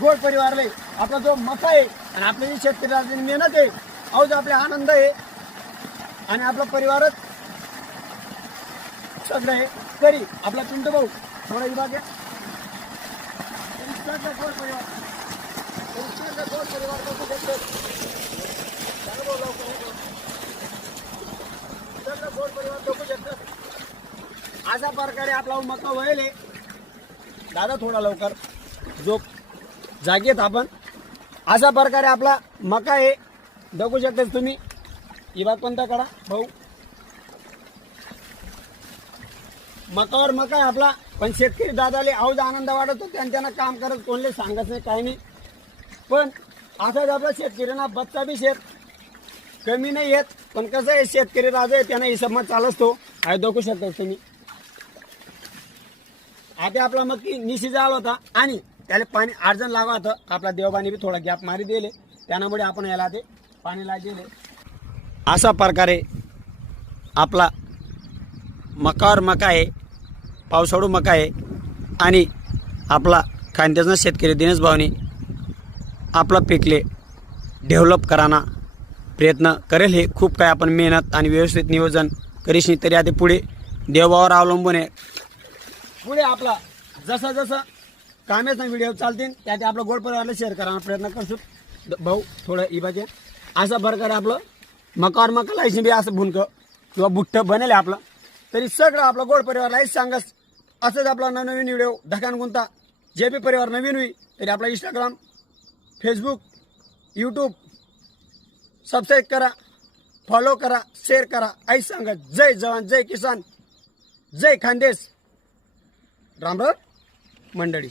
गोड परिवारले आपला जो मका आहे आणि आपल्या शेतकऱ्याची मेहनत आहे, अहो जो आपला आनंद आहे आणि आपला परिवारच सगळं आहे तरी आपला पिंटू भाऊ थोडा विभाग आहे गोड परिवार गोड परिवार गोड परिवार बघू शकतात. अशा प्रकारे आपला मका वळेल आहे. दादा थोडा लवकर जो जागेत आपण अशा प्रकारे आपला मका आहे बघू शकता तुम्ही. विभाग कोणता काढा भाऊ. मकावर मका आहे आपला. पण शेतकरी दादाले अवध आनंद वाटत होते आणि त्यांना काम करत कोणले सांगत नाही काही नाही. पण असाच आपला शेतकऱ्यांना बच्चा बी शेत कमी नाही येत. पण कसं आहे शेतकरी राजा आहे त्यांना हिशोब चालच तो आहे बघू शकता तुम्ही. आता आपला मक्की निशी झाला होता आणि त्याला पाणी अर्जन लागत होतं. आपला देवबानी बी थोडा गॅप मारी दिले त्यामुळे आपण याला ते पाणी दिले. अशा प्रकारे आपला मकावर मका आहे, पावसाळू मका आहे आणि आपला खांद्याचा शेतकरी दिनेश भाऊनी आपला पिकले डेव्हलप कराना प्रयत्न करेल. हे खूप काय आपण मेहनत आणि व्यवस्थित नियोजन करीश तरी आता पुढे देवभावावर अवलंबून आहे. पुढे आपला जसं जसं कामेचा व्हिडिओ चालतील त्यात आपलं गोड परिवाराला शेअर करायला प्रयत्न करतो. भाऊ थोडं इबाचे अशा प्रकारे आपलं मकावर मका लायची बी असं भुनकं किंवा बुट्ट बनेल आपलं तरी सगळं आपलं गोड परिवारला सांगस. असंच आपला नवीन व्हिडिओ ढकान गुंता जे बी परिवार नवीन होईल तरी आपला इंस्टाग्राम, फेसबुक, यूट्यूब सबस्क्राईब करा, फॉलो करा, शेअर करा. आई सांगत जय जवान, जय किसान, जय खानदेश. राम राम मंडळी.